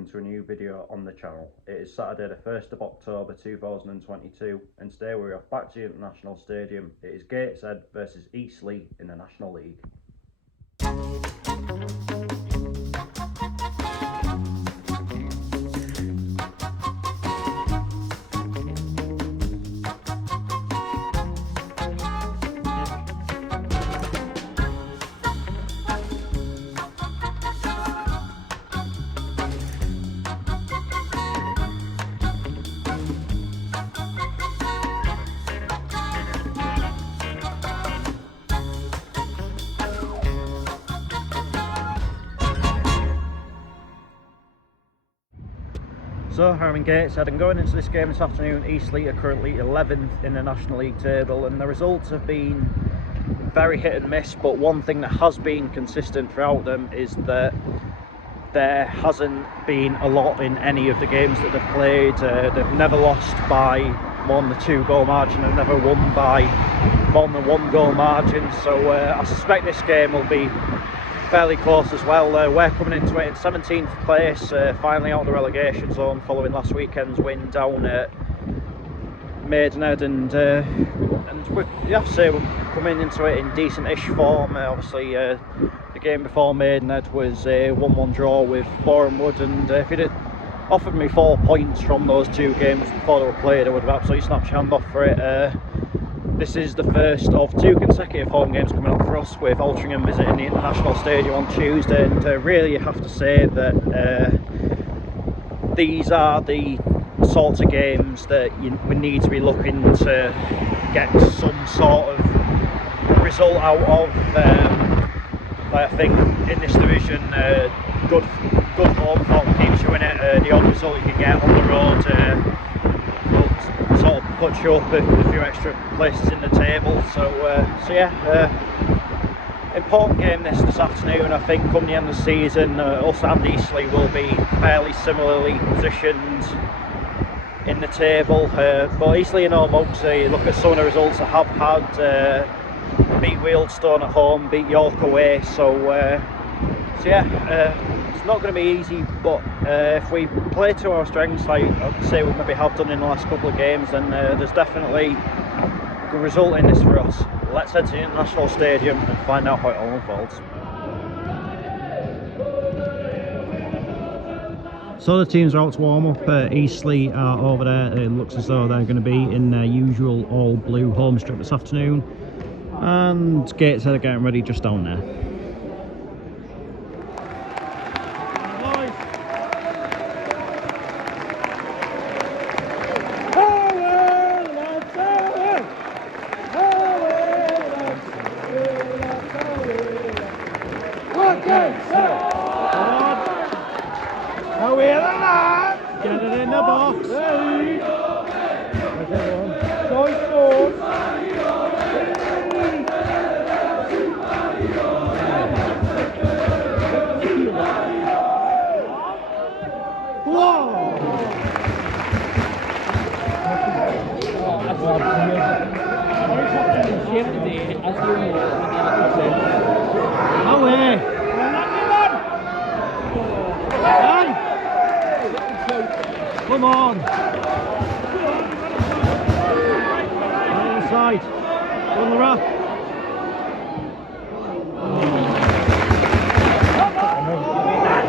welcome to a new video on the channel. It is Saturday the 1st of October 2022 and today we're off back to the International Stadium. It is Gateshead versus Eastleigh in the National League. So I'm in Gateshead and going into this game this afternoon. Eastleigh are currently 11th in the National League table and the results have been very hit and miss, but one thing that has been consistent throughout them is that there hasn't been a lot in any of the games that they've played. They've never lost by more than a 2-goal margin and never won by more than a 1-goal margin, so I suspect this game will be fairly close as well. We're coming into it in 17th place, finally out of the relegation zone following last weekend's win down at Maidenhead, and you have to say we're coming into it in decent-ish form. Obviously the game before Maidenhead was a 1-1 draw with Borehamwood, and if you'd offered me 4 points from those 2 games before they were played, I would have absolutely snapped your hand off for it. This is the first of 2 consecutive home games coming up for us, with Altrincham visiting the International Stadium on Tuesday, and really you have to say that these are the sorts of games that we need to be looking to get some sort of result out of. I think in this division, good home form keeps you in it. The odd result you can get on the road sort of puts you up a few extra places in the table. So yeah, important game this afternoon. I think come the end of the season, us and Eastleigh will be fairly similarly positioned in the table. But Eastleigh and Ormond, look at some of the results I have had. Beat Wealdstone at home, beat York away. So yeah, it's not going to be easy, but if we play to our strengths, like I'd say we maybe have done in the last couple of games, then there's definitely a good result in this for us. Let's head to the International Stadium and find out how it all unfolds. So the teams are out to warm up. Eastleigh are over there. It looks as though they're going to be in their usual all blue home strip this afternoon, and Gateshead are getting ready just down there. Get it in the box. Come on! Right inside, on the rack.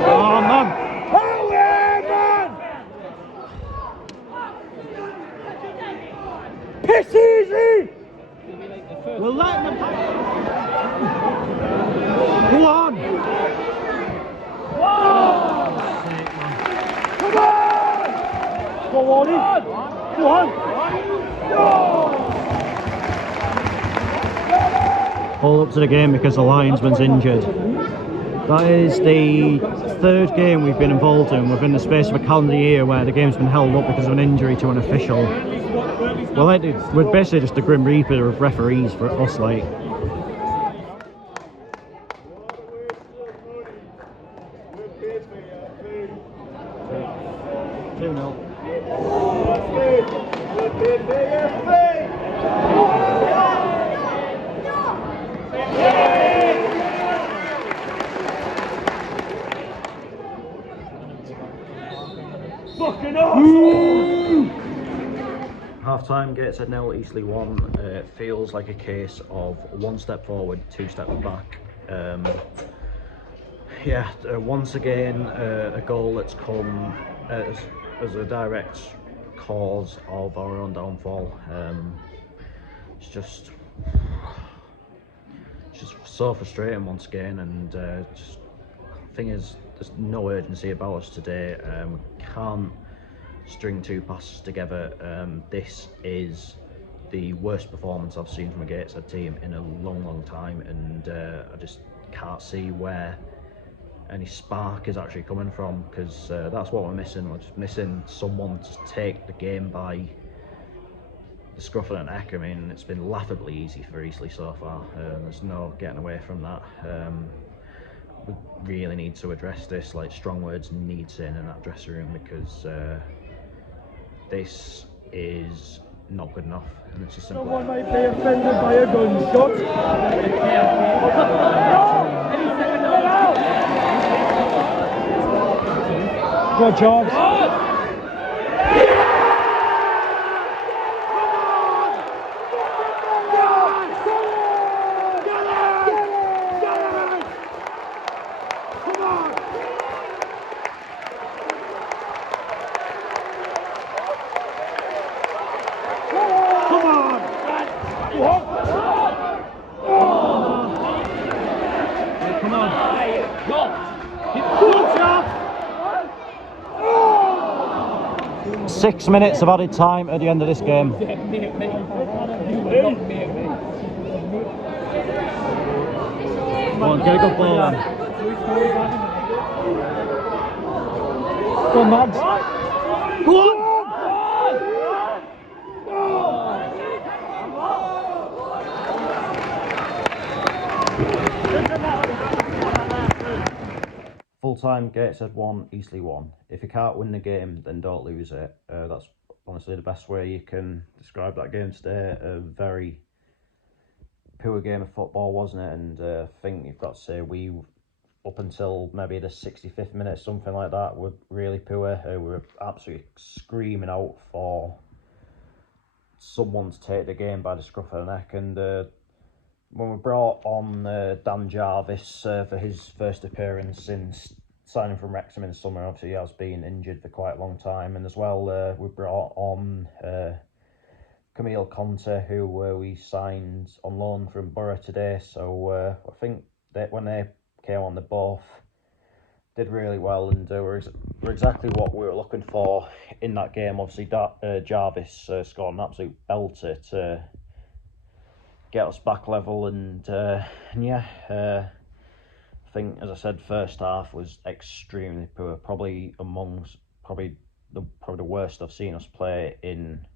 Oh man! Piss easy! We're letting them. Go on! Come on! Go on in! Go on! All up to the game because the linesman's injured. That is the 3rd game we've been involved in within the space of a calendar year where the game's been held up because of an injury to an official. We're basically just the Grim Reaper of referees for us, like. Full-time, Gateshead 0, Eastleigh 1. It feels like a case of one step forward, two steps back. Once again, a goal that's come as a direct cause of our own downfall. It's just so frustrating once again, and the thing is, there's no urgency about us today. We can't string two passes together. This is the worst performance I've seen from a Gateshead team in a long time, and I just can't see where any spark is actually coming from, because that's what we're missing. We're just missing someone to take the game by the scruff of the neck. I mean, it's been laughably easy for Eastleigh so far. There's no getting away from that. We really need to address this. Like, strong words need saying in that dressing room, because this is not good enough, and it's a simple. Someone might be offended by a gunshot. Good job. Come on. 6 minutes of added time at the end of this game. Come on, get a good ball on. Go on, Max. Go on. Full-time, Gateshead 1, Eastleigh 1. If you can't win the game, then don't lose it. That's honestly the best way you can describe that game today. A very poor game of football, wasn't it? And I think you've got to say we, up until maybe the 65th minute, something like that, were really poor. We were absolutely screaming out for someone to take the game by the scruff of the neck. And when we brought on Dan Jarvis for his first appearance since signing from Wrexham in summer, obviously he has been injured for quite a long time, and as well we brought on Camille Conte, who we signed on loan from Borough today. So I think that when they came on, they both did really well, and were exactly what we were looking for in that game. Obviously Jarvis scored an absolute belter to get us back level, and I think, as I said, first half was extremely poor, probably the worst I've seen us play in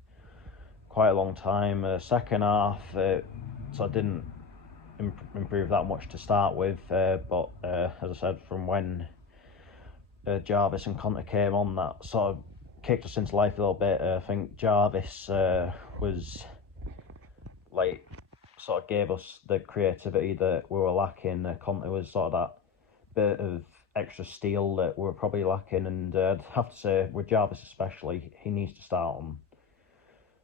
quite a long time. Second half, so I didn't improve that much to start with, but as I said, from when Jarvis and Conte came on, that sort of kicked us into life a little bit. I think Jarvis was like, sort of gave us the creativity that we were lacking. Conte was sort of that bit of extra steel that we were probably lacking, and I'd have to say, with Jarvis especially, he needs to start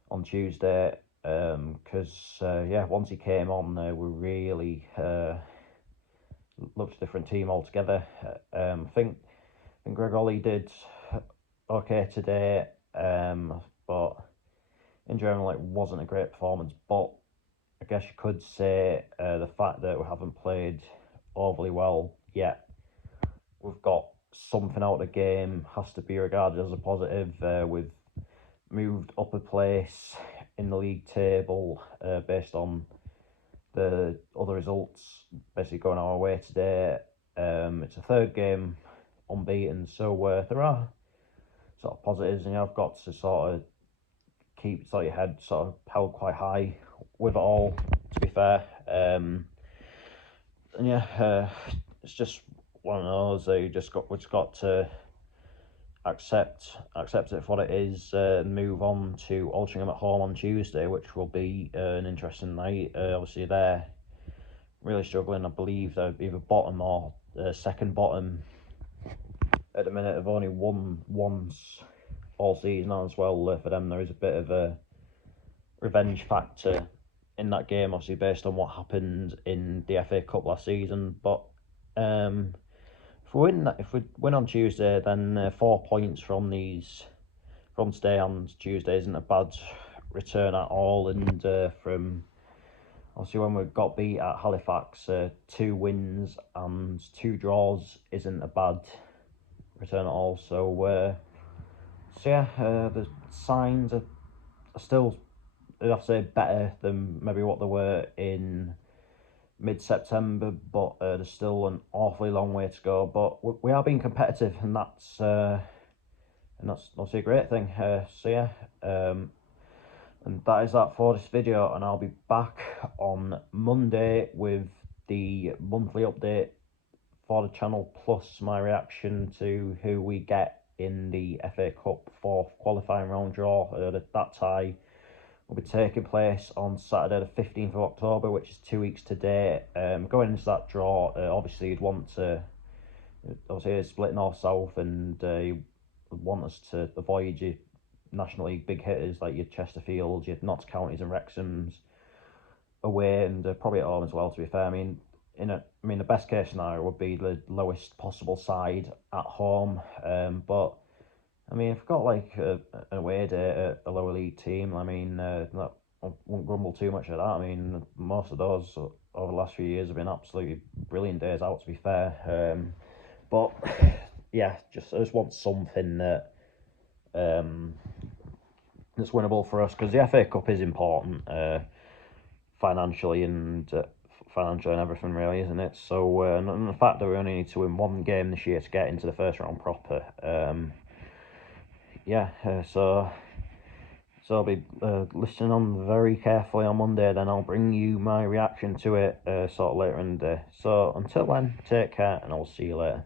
on Tuesday, because once he came on, we really looked a different team altogether. I think Greg Ollie did okay today, but in general it wasn't a great performance. But I guess you could say the fact that we haven't played overly well yet, we've got something out of the game, has to be regarded as a positive. We've moved up a place in the league table based on the other results basically going our way today. It's a third game unbeaten, so there are sort of positives, and I've got to sort of keep your head sort of held quite high with it all, to be fair. It's just one of those that we've just got to accept it for what it is. Move on to Altrincham at home on Tuesday, which will be an interesting night. Obviously they're really struggling. I believe they're either bottom or second bottom at the minute. They've only won once all season as well. For them, there is a bit of a revenge factor in that game, obviously based on what happened in the FA Cup last season. But if we win on Tuesday, then 4 points from today on Tuesday isn't a bad return at all. And from obviously when we got beat at Halifax, 2 wins and 2 draws isn't a bad return at all. So yeah, the signs are still, I'd have to say, better than maybe what they were in mid-September, but there's still an awfully long way to go. But we are being competitive, and that's obviously a great thing. So yeah, and that is that for this video, and I'll be back on Monday with the monthly update for the channel, plus my reaction to who we get in the FA Cup 4th qualifying round draw. That tie will be taking place on Saturday the 15th of October, which is 2 weeks today. Going into that draw, obviously you'd want to, obviously it's split north-south, and you would want us to avoid your National League big hitters like your Chesterfields, your Notts Counties and Wrexhams away, and probably at home as well, to be fair. I mean, the best case scenario would be the lowest possible side at home, but I mean, if we've got like an away day at a lower league team, I mean, I won't grumble too much at that. I mean, most of those over the last few years have been absolutely brilliant days out, to be fair. But yeah, I just want something that that's winnable for us, because the FA Cup is important financially and everything, really, isn't it? So and the fact that we only need to win 1 game this year to get into the first round proper, yeah, so I'll be listening on very carefully on Monday. Then I'll bring you my reaction to it sort of later in the day. So until then, take care, and I'll see you later.